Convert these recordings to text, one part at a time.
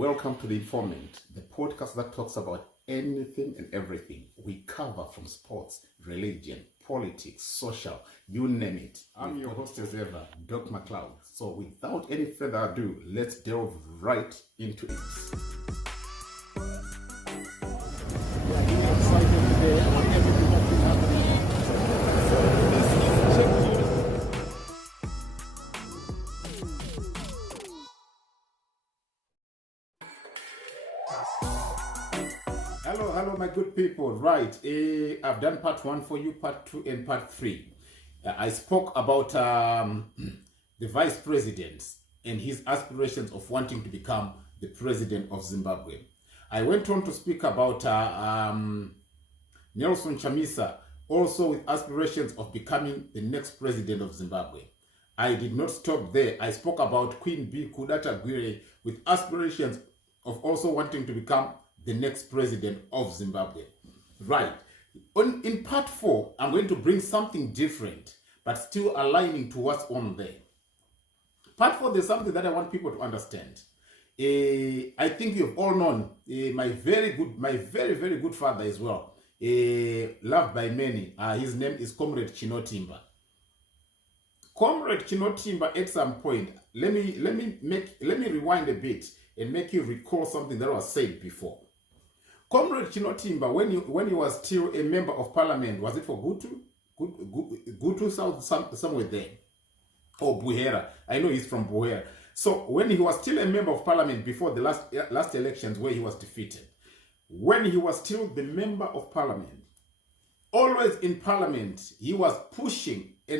Welcome to The Informant, the podcast that talks about anything and everything. We cover from sports, religion, politics, social, you name it. I'm your host as ever, Doc McLeod. So without any further ado, let's delve right into it. Hello, my good people. Right, I've done part 1 for you, part 2 and part 3. I spoke about the vice president and his aspirations of wanting to become the president of Zimbabwe. I went on to speak about Nelson Chamisa, also with aspirations of becoming the next president of Zimbabwe. I did not stop there. I spoke about Queen Bee Kuda Tagwireyi with aspirations of also wanting to become the next president of Zimbabwe. Right. In part 4, I'm going to bring something different, but still aligning to what's on there. Part 4, there's something that I want people to understand. I think you've all known my very, very good father as well, loved by many. His name is Comrade Chinotimba. Comrade Chinotimba, at some point, let me rewind a bit and make you recall something that was said before. Comrade Chinotimba, when he was still a member of parliament, was it for Gutu South, somewhere there, or Buhera? I know he's from Buhera. So when he was still a member of parliament before the last elections where he was defeated, when he was still the member of parliament, always in parliament, he was pushing a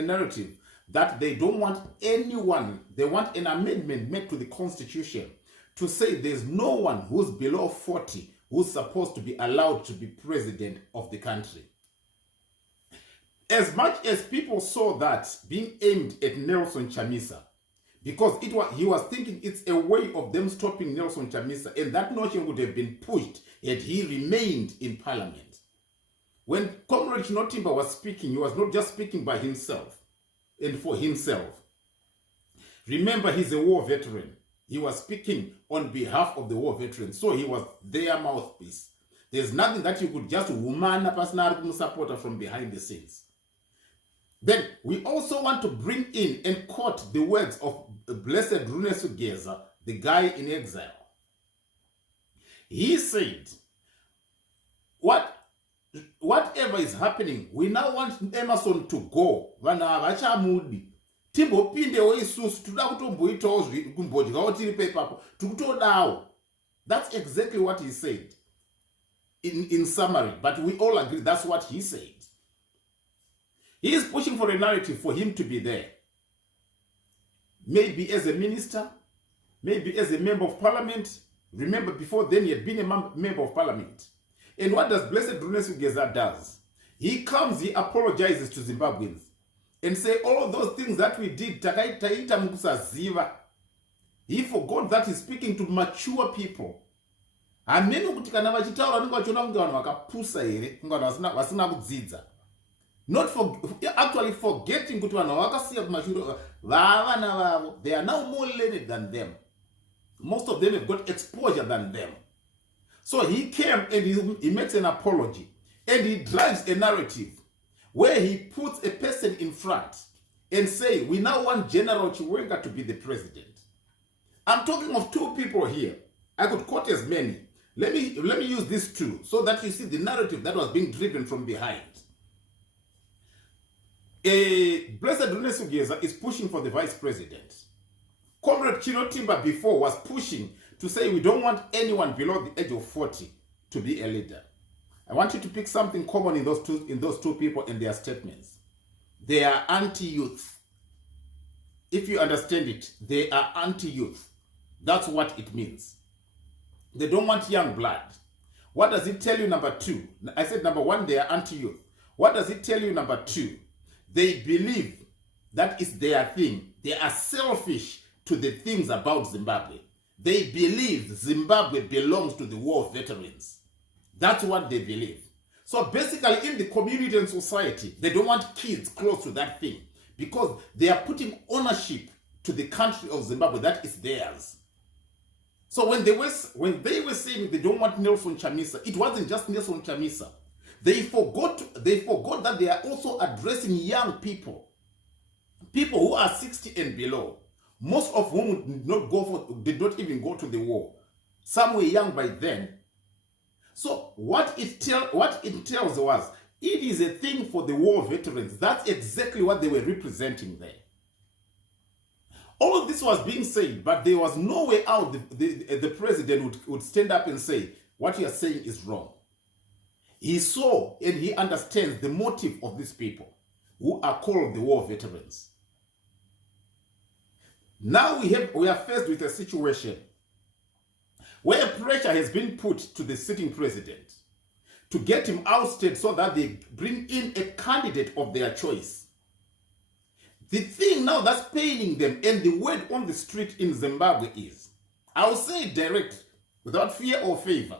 narrative that they don't want anyone, they want an amendment made to the constitution to say there's no one who's below 40 who's supposed to be allowed to be president of the country. As much as people saw that being aimed at Nelson Chamisa, because he was thinking it's a way of them stopping Nelson Chamisa, and that notion would have been pushed had he remained in parliament. When Comrade Chinotimba was speaking, he was not just speaking by himself and for himself. Remember, he's a war veteran. He was speaking on behalf of the war veterans, so he was their mouthpiece. There's nothing that you could just woman a personal supporter from behind the scenes. Then we also want to bring in and quote the words of Blessed Rune Sugeza, the guy in exile. He said, whatever is happening, we now want Emerson to go. That's exactly what he said in summary, but we all agree that's what he said. He is pushing for a narrative for him to be there, maybe as a minister, maybe as a member of parliament. Remember, before then he had been a member of parliament. And what does Blessed Rune Sugeza does? He comes, he apologizes to Zimbabweans and say all those things that we did, he forgot that he's speaking to mature people. Not for actually forgetting they are now more learned than them. Most of them have got exposure than them. So he came and he makes an apology and he drives a narrative where he puts a person in front and say, we now want General Chiwenga to be the president. I'm talking of 2 people here. I could quote as many. Let me use these 2 so that you see the narrative that was being driven from behind. Blessed Rune Sugeza is pushing for the vice president. Comrade Chinotimba before was pushing to say we don't want anyone below the age of 40 to be a leader. I want you to pick something common in those two people and their statements. They are anti-youth. If you understand it, they are anti-youth. That's what it means. They don't want young blood. What does it tell you, number 2? I said number 1, they are anti-youth. What does it tell you, number 2? They believe that is their thing. They are selfish to the things about Zimbabwe. They believe Zimbabwe belongs to the war veterans. That's what they believe. So basically in the community and society, they don't want kids close to that thing because they are putting ownership to the country of Zimbabwe that is theirs. So when they were saying they don't want Nelson Chamisa, it wasn't just Nelson Chamisa. They forgot that they are also addressing young people, people who are 60 and below, most of whom did not even go to the war. Some were young by then. So what it tells was, it is a thing for the war veterans. That's exactly what they were representing there. All of this was being said, but there was no way out. The president would stand up and say, what you are saying is wrong. He saw and he understands the motive of these people who are called the war veterans. Now we are faced with a situation where pressure has been put to the sitting president to get him ousted so that they bring in a candidate of their choice. The thing now that's paining them, and the word on the street in Zimbabwe is, I'll say it direct, without fear or favor,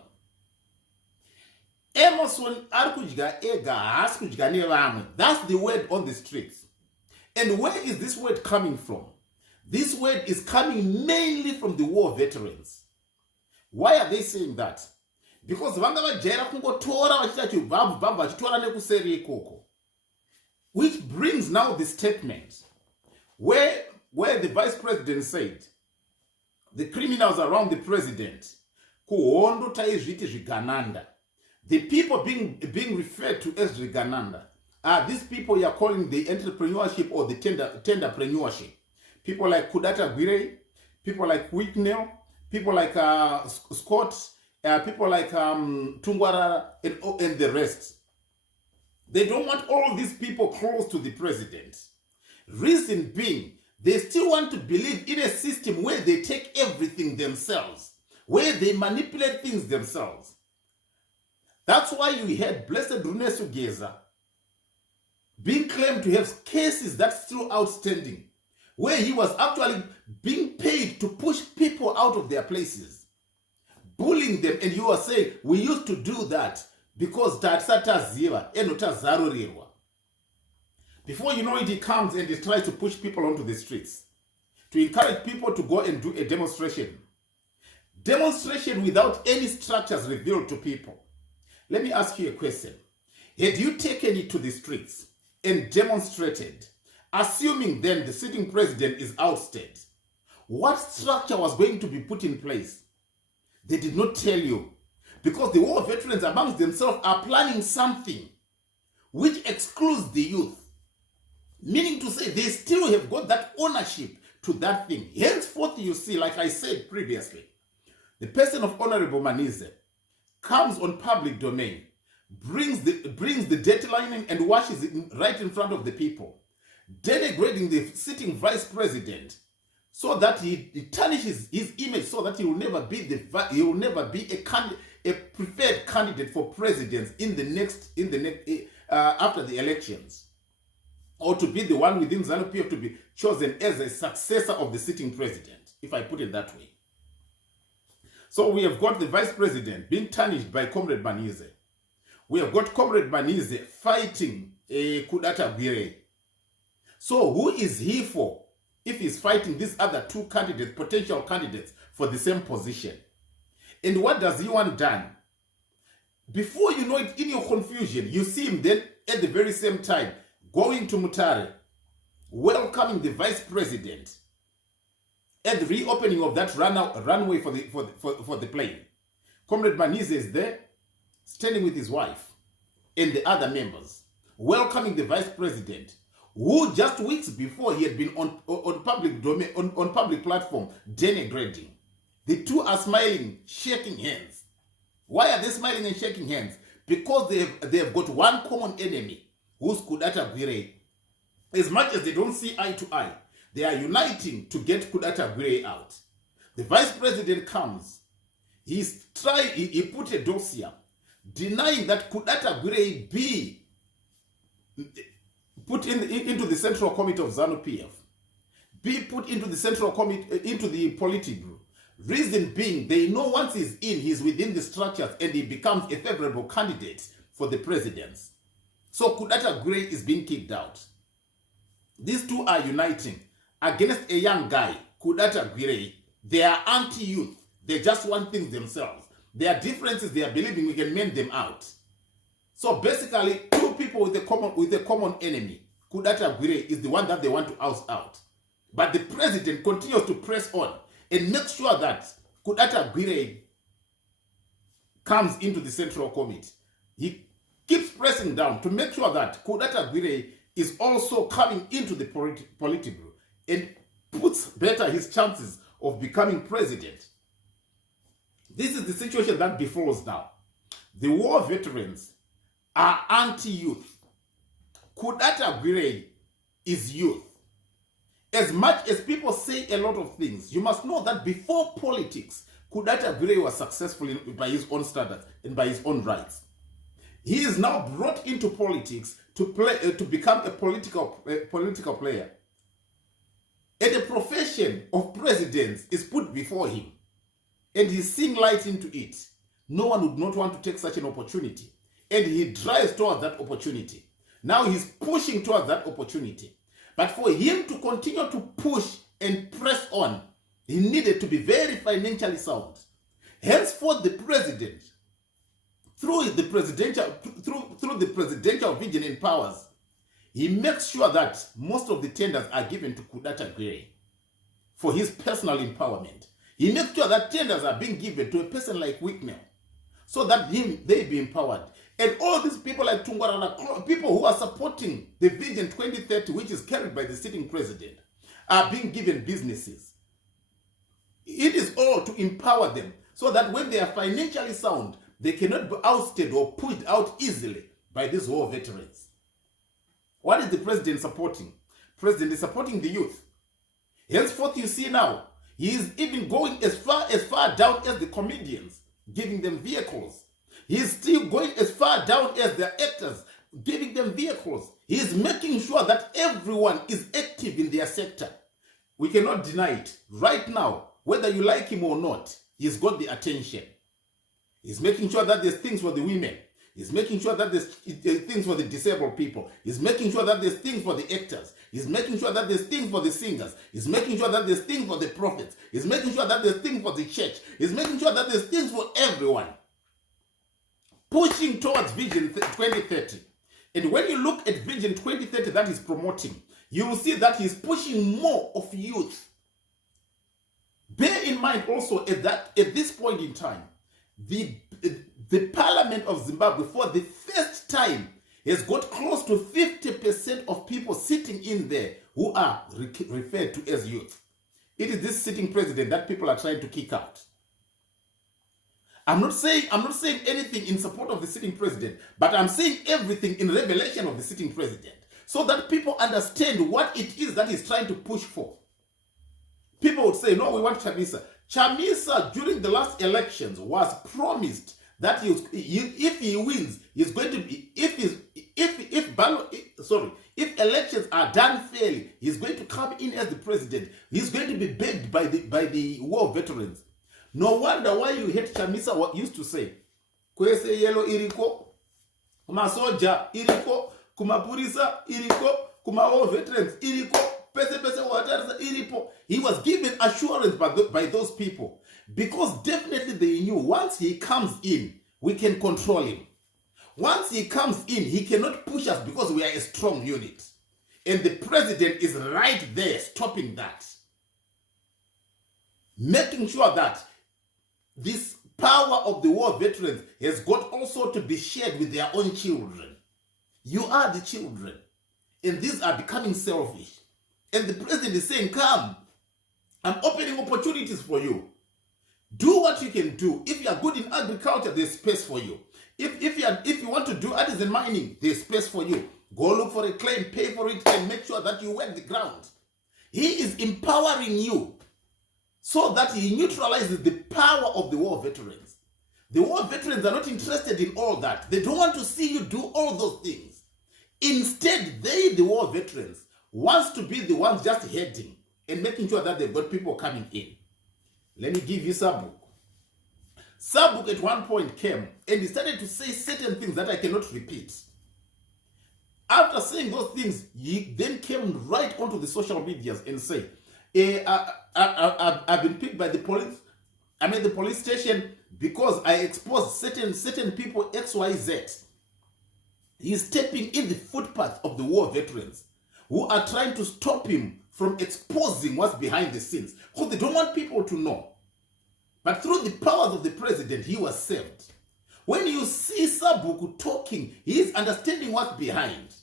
Emerson arkudya ega haasi kudya nevamwe. That's the word on the streets. And where is this word coming from? This word is coming mainly from the war veterans. Why are they saying that? Because vanga vajaira kungotora vachita chibhabhu vachitora nekuseri ikoko. Which brings now the statement where the vice president said, the criminals around the president, kuhondo taizviti zvigananda. The people being referred to as zvigananda are these people you are calling the entrepreneurship or the tenderpreneurship. People like Kuda Tagwireyi, people like Whitnell, people like Scott, people like Tungwarara, and the rest. They don't want all these people close to the president. Reason being, they still want to believe in a system where they take everything themselves, where they manipulate things themselves. That's why you had Blessed Runesugeza being claimed to have cases that's still outstanding, where he was actually being paid to push people out of their places, bullying them, and you are saying, we used to do that because tatsataziva enotazarurirwa. Before you know it, he comes and he tries to push people onto the streets to encourage people to go and do a demonstration. Demonstration without any structures revealed to people. Let me ask you a question. Had you taken it to the streets and demonstrated, assuming then the sitting president is ousted, what structure was going to be put in place? They did not tell you. Because the war veterans amongst themselves are planning something which excludes the youth. Meaning to say, they still have got that ownership to that thing. Henceforth, you see, like I said previously, the person of Honorable Manize comes on public domain, brings the dirty lining and washes it right in front of the people, denigrating the sitting vice president, so that he tarnishes his image, so that he will never be a preferred candidate for president after the elections, or to be the one within ZANU-PF to be chosen as a successor of the sitting president, if I put it that way. So we have got the vice president being tarnished by Comrade Manize. We have got Comrade Manize fighting Kuda Tagwireyi. So who is he for if he's fighting these other two candidates, potential candidates for the same position? And what does he want done? Before you know it, in your confusion, you see him then at the very same time going to Mutare, welcoming the vice president at the reopening of that runway for the plane. Comrade Manize is there, standing with his wife and the other members, welcoming the vice president, who just weeks before he had been on public domain, on public platform, denigrating. The two are smiling, shaking hands. Why are they smiling and shaking hands? Because they have got one common enemy, who's Kuda Tagwireyi. As much as they don't see eye to eye, they are uniting to get Kuda Tagwireyi out. The vice president comes. He put a dossier denying that Kuda Tagwireyi be put into the Central Committee of ZANU-PF, be put into the Central Committee, into the Politburo. Reason being, they know once he's in, he's within the structures and he becomes a favorable candidate for the presidency. So Kuda Tagwireyi is being kicked out. These two are uniting against a young guy, Kuda Tagwireyi. They are anti-youth. They just want things themselves. Their differences, they are believing we can mend them out. So basically, two people with a common enemy. Kuda Tagwireyi is the one that they want to oust out. But the president continues to press on and make sure that Kuda Tagwireyi comes into the Central Committee. He keeps pressing down to make sure that Kuda Tagwireyi is also coming into the Politburo and puts better his chances of becoming president. This is the situation that befalls now. The war veterans are anti-youth. Kuda Tagwireyi is youth. As much as people say a lot of things, you must know that before politics, Kuda Tagwireyi was successful by his own standards and by his own rights. He is now brought into politics to become a political player. And the profession of presidents is put before him. And he's seeing light into it. No one would not want to take such an opportunity. And he drives towards that opportunity. Now he's pushing towards that opportunity. But for him to continue to push and press on, he needed to be very financially sound. Henceforth, the president, through the presidential vision and powers, he makes sure that most of the tenders are given to Kuda Tagwireyi for his personal empowerment. He makes sure that tenders are being given to a person like Wicknell so that they be empowered. And all these people like Tungwarana, people who are supporting the Vision 2030, which is carried by the sitting president, are being given businesses. It is all to empower them so that when they are financially sound, they cannot be ousted or pushed out easily by these war veterans. What is the president supporting? President is supporting the youth. Henceforth, you see now, he is even going as far down as the comedians, giving them vehicles. He is still going as far down as the actors, giving them vehicles. He is making sure that everyone is active in their sector. We cannot deny it. Right now, whether you like him or not, he's got the attention. He's making sure that there's things for the women. He's making sure that there's things for the disabled people. He's making sure that there's things for the actors. He's making sure that there's things for the singers. He's making sure that there's things for the prophets. He's making sure that there's things for the church. He's making sure that there's things for everyone. Pushing towards Vision 2030. And when you look at Vision 2030 that he's promoting, you will see that he's pushing more of youth. Bear in mind also at this point in time, the Parliament of Zimbabwe for the first time has got close to 50% of people sitting in there who are referred to as youth. It is this sitting president that people are trying to kick out. I'm not saying anything in support of the sitting president, but I'm saying everything in revelation of the sitting president so that people understand what it is that he's trying to push for. People would say, no, we want Chamisa. Chamisa, during the last elections, was promised that if he wins, he's going to be, if elections are done fairly, he's going to come in as the president. He's going to be begged by the war veterans. No wonder why you hate Chamisa. What used to say, kwese yellow iriko, kuma soja iriko, kuma purisa iriko, kuma war veterans iriko, pese watarisa iripo. He was given assurance by those people because definitely they knew once he comes in, we can control him. Once he comes in, he cannot push us because we are a strong unit. And the president is right there stopping that. Making sure that this power of the war veterans has got also to be shared with their own children. You are the children. And these are becoming selfish. And the president is saying, come, I'm opening opportunities for you. Do what you can do. If you are good in agriculture, there's space for you. If you want to do artisan mining, there's space for you. Go look for a claim, pay for it, and make sure that you work the ground. He is empowering you so that he neutralizes the power of the war veterans. The war veterans are not interested in all that. They don't want to see you do all those things. Instead, they, the war veterans, wants to be the ones just heading and making sure that they've got people coming in. Let me give you Sabuk. Sabuk at one point came and he started to say certain things that I cannot repeat. After saying those things, he then came right onto the social medias and said, I've been picked by the police. I'm at the police station because I exposed certain people, XYZ. He's stepping in the footpath of the war veterans who are trying to stop him from exposing what's behind the scenes, because they don't want people to know. But through the powers of the president, he was saved. When you see Sabuku talking, he is understanding what's behind.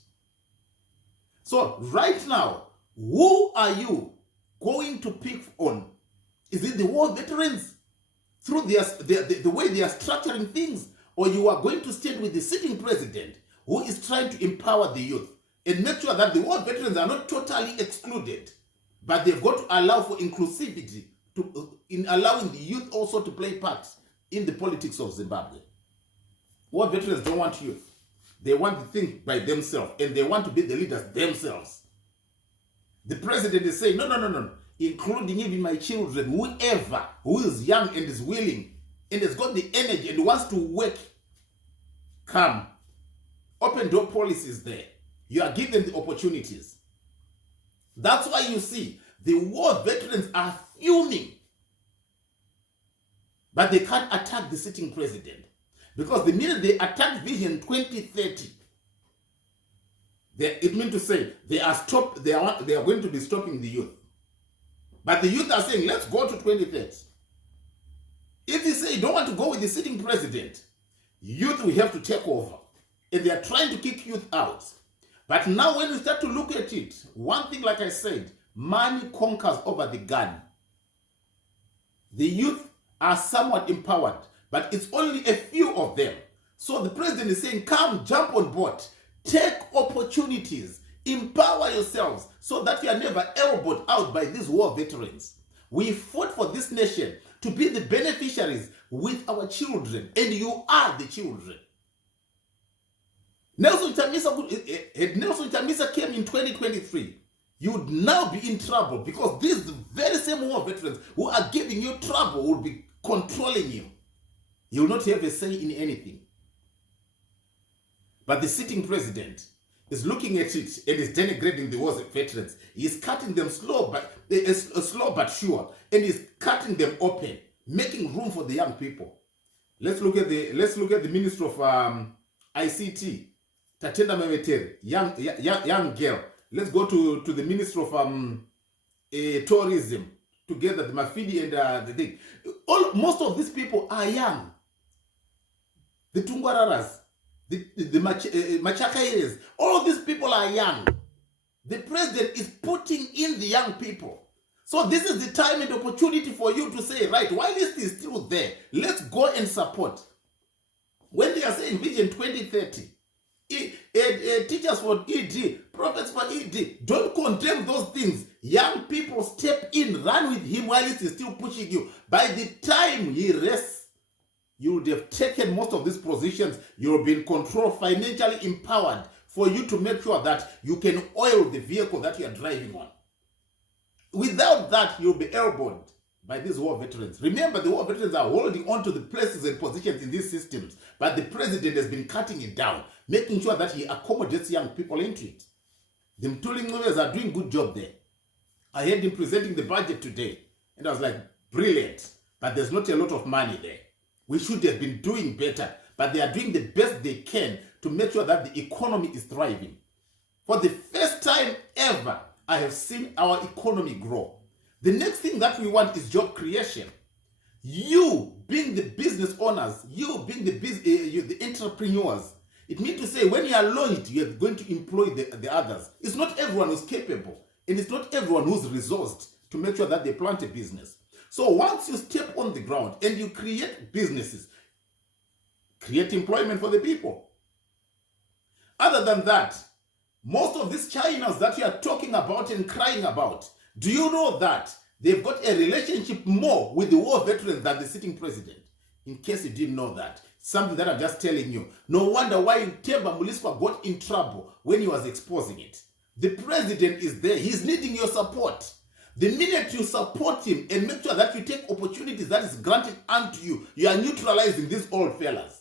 So right now, who are you going to pick on? Is it the war veterans through the way they are structuring things? Or you are going to stand with the sitting president who is trying to empower the youth and make sure that the war veterans are not totally excluded, but they've got to allow for inclusivity in allowing the youth also to play parts in the politics of Zimbabwe. War veterans don't want youth. They want to think by themselves, and they want to be the leaders themselves. The president is saying, no, including even my children, whoever who is young and is willing and has got the energy and wants to work, come. Open door policies there. You are given the opportunities. That's why you see the war veterans are fuming. But they can't attack the sitting president. Because the minute they attack Vision 2030, it means to say they are going to be stopping the youth. But the youth are saying, let's go to 2030. If they say you don't want to go with the sitting president, youth will have to take over. And they are trying to kick youth out. But now when we start to look at it, one thing, like I said, money conquers over the gun. The youth are somewhat empowered, but it's only a few of them. So the president is saying, come, jump on board, take opportunities, empower yourselves so that you are never elbowed out by these war veterans. We fought for this nation to be the beneficiaries with our children, and you are the children. Nelson Chamisa came in 2023, you would now be in trouble, because these very same war veterans who are giving you trouble will be controlling you. You will not have a say in anything. But the sitting president is looking at it and is denigrating the war veterans. He is cutting them slow but sure, and is cutting them open, making room for the young people. Let's look at the Minister of ICT, Tatenda Memeteri, young girl. Let's go to the Minister of Tourism, together, the Mafidi and the thing. Most of these people are young. The Tungwararas, the Machakaires, all of these people are young. The president is putting in the young people. So this is the time and opportunity for you to say, right, while this is still there, let's go and support. When they are saying Vision 2030, teachers for ED, prophets for ED, don't condemn those things. Young people step in, run with him while he is still pushing you. By the time he rests, you would have taken most of these positions. You'll be in control, financially empowered for you to make sure that you can oil the vehicle that you are driving on. Without that, you'll be elbowed by these war veterans. Remember, the war veterans are holding on to the places and positions in these systems, but the president has been cutting it down, making sure that he accommodates young people into it. The Mtuling lawyers are doing a good job there. I heard him presenting the budget today, and I was like, brilliant, but there's not a lot of money there. We should have been doing better, but they are doing the best they can to make sure that the economy is thriving. For the first time ever, I have seen our economy grow. The next thing that we want is job creation. You being the business owners, you being the entrepreneurs, it means to say when you are launched, you are going to employ the others. It's not everyone who's capable, and it's not everyone who's resourced to make sure that they plant a business. So once you step on the ground and you create businesses, create employment for the people. Other than that, most of these Chinas that you are talking about and crying about, do you know that they've got a relationship more with the war veterans than the sitting president? In case you didn't know that, something that I'm just telling you. No wonder why Temba Muliswa got in trouble when he was exposing it. The president is there. He's needing your support. The minute you support him and make sure that you take opportunities that is granted unto you, you are neutralizing these old fellas.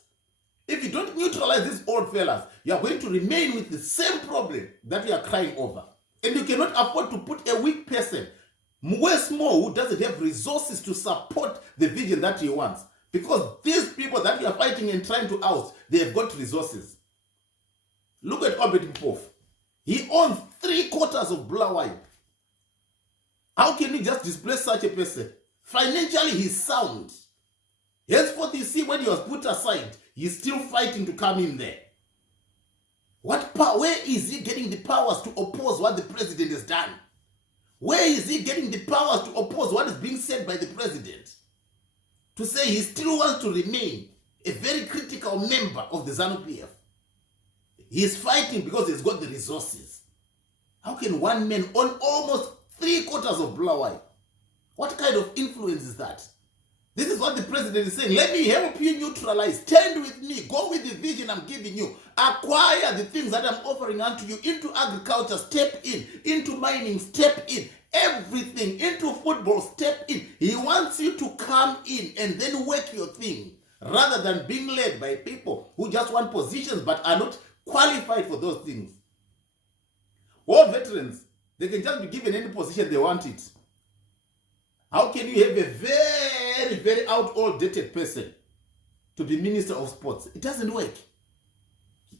If you don't neutralize these old fellas, you are going to remain with the same problem that you are crying over. And you cannot afford to put a weak person Where's more who doesn't have resources to support the vision that he wants? Because these people that you are fighting and trying to oust, they have got resources. Look at Obed Mpofu. He owns 3/4 of Bulawayo. How can you just displace such a person? Financially, he's sound. Henceforth, you see, when he was put aside, he's still fighting to come in there. What power? Where is he getting the powers to oppose what the president has done? Where is he getting the powers to oppose what is being said by the president? To say he still wants to remain a very critical member of the ZANU-PF. He is fighting because he's got the resources. How can one man own almost 3/4 of Bulawayo? What kind of influence is that? This is what the president is saying. Let me help you neutralize. Stand with me. Go with the vision I'm giving you. Acquire the things that I'm offering unto you. Into agriculture, step in. Into mining, step in. Everything. Into football, step in. He wants you to come in and then work your thing, rather than being led by people who just want positions but are not qualified for those things. All veterans, they can just be given any position they want it. How can you have a very, very outdated person to be Minister of Sports? It doesn't work.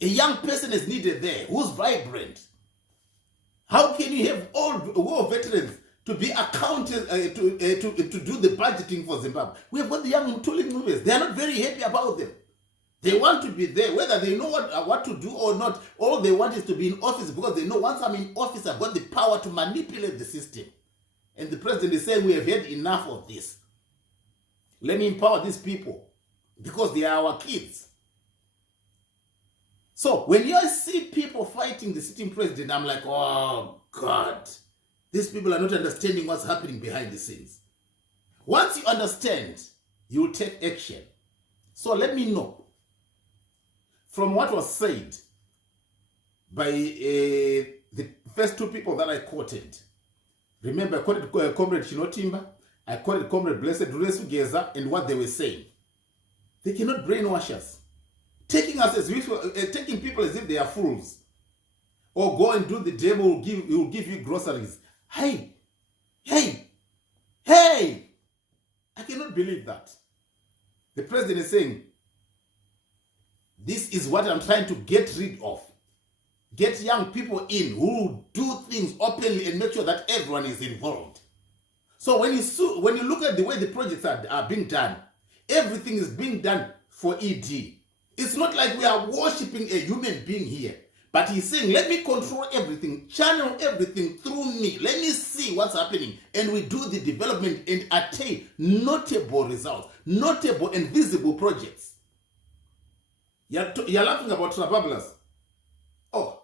A young person is needed there who's vibrant. How can you have all war veterans to be accounted to do the budgeting for Zimbabwe? We have got the young Mtuli movers. They are not very happy about them. They want to be there, whether they know what to do or not. All they want is to be in office because they know once I'm in office, I've got the power to manipulate the system. And the president is saying we have had enough of this. Let me empower these people because they are our kids. So when you see people fighting the sitting president, I'm like, oh God, these people are not understanding what's happening behind the scenes. Once you understand, you will take action. So let me know, from what was said by the first two people that I quoted. Remember, I quoted Comrade Chinotimba, I quoted Comrade Blessed Runesugeza, and what they were saying. They cannot brainwash us. Taking us as if, taking people as if they are fools. Or go and do the demo, will give you groceries. Hey! I cannot believe that. The president is saying, this is what I'm trying to get rid of. Get young people in who do things openly and make sure that everyone is involved. So when you look at the way the projects are being done, everything is being done for ED. It's not like we are worshipping a human being here. But he's saying, let me control everything, channel everything through me. Let me see what's happening. And we do the development and attain notable results, notable and visible projects. You're laughing about Trabablas. Oh,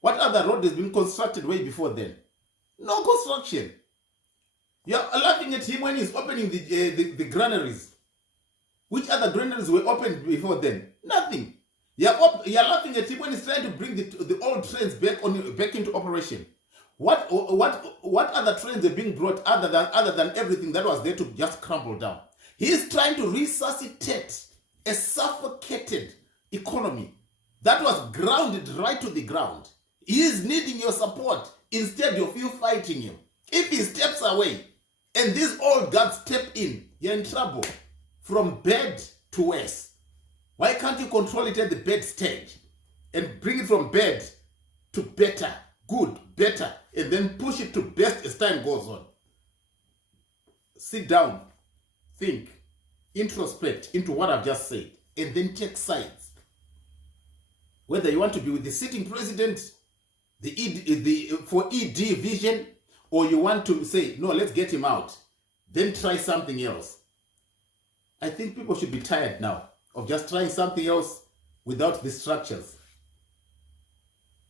what other road has been constructed way before then? No construction. You're laughing at him when he's opening the granaries. Which other granaries were opened before then? Nothing. You're laughing at him when he's trying to bring the old trains back into operation. What other trains are being brought other than everything that was there to just crumble down? He's trying to resuscitate a suffocated economy that was grounded right to the ground. He is needing your support instead of you fighting him. If he steps away and these old guards step in, you're in trouble. From bad to worse. Why can't you control it at the bad stage and bring it from bad to better, good, better, and then push it to best as time goes on? Sit down, think, introspect into what I've just said, and then take sides. Whether you want to be with the sitting president, for ED vision, or you want to say, no, let's get him out, then try something else. I think people should be tired now of just trying something else without the structures.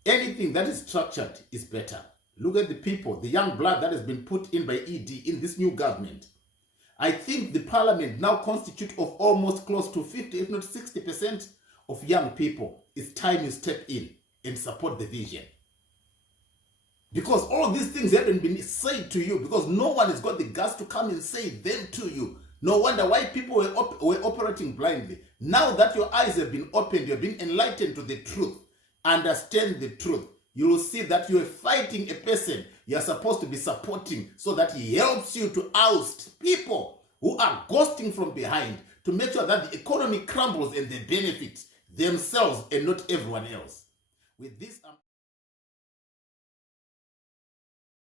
Anything that is structured is better. Look at the people, the young blood that has been put in by ED in this new government. I think the parliament now constitutes of almost close to 50, if not 60% of young people. It's time you step in and support the vision. Because all these things haven't been said to you, because no one has got the guts to come and say them to you. No wonder why people were operating blindly. Now that your eyes have been opened, you've been enlightened to the truth, understand the truth, you will see that you are fighting a person You're supposed to be supporting so that he helps you to oust people who are ghosting from behind to make sure that the economy crumbles and they benefit themselves and not everyone else. With this,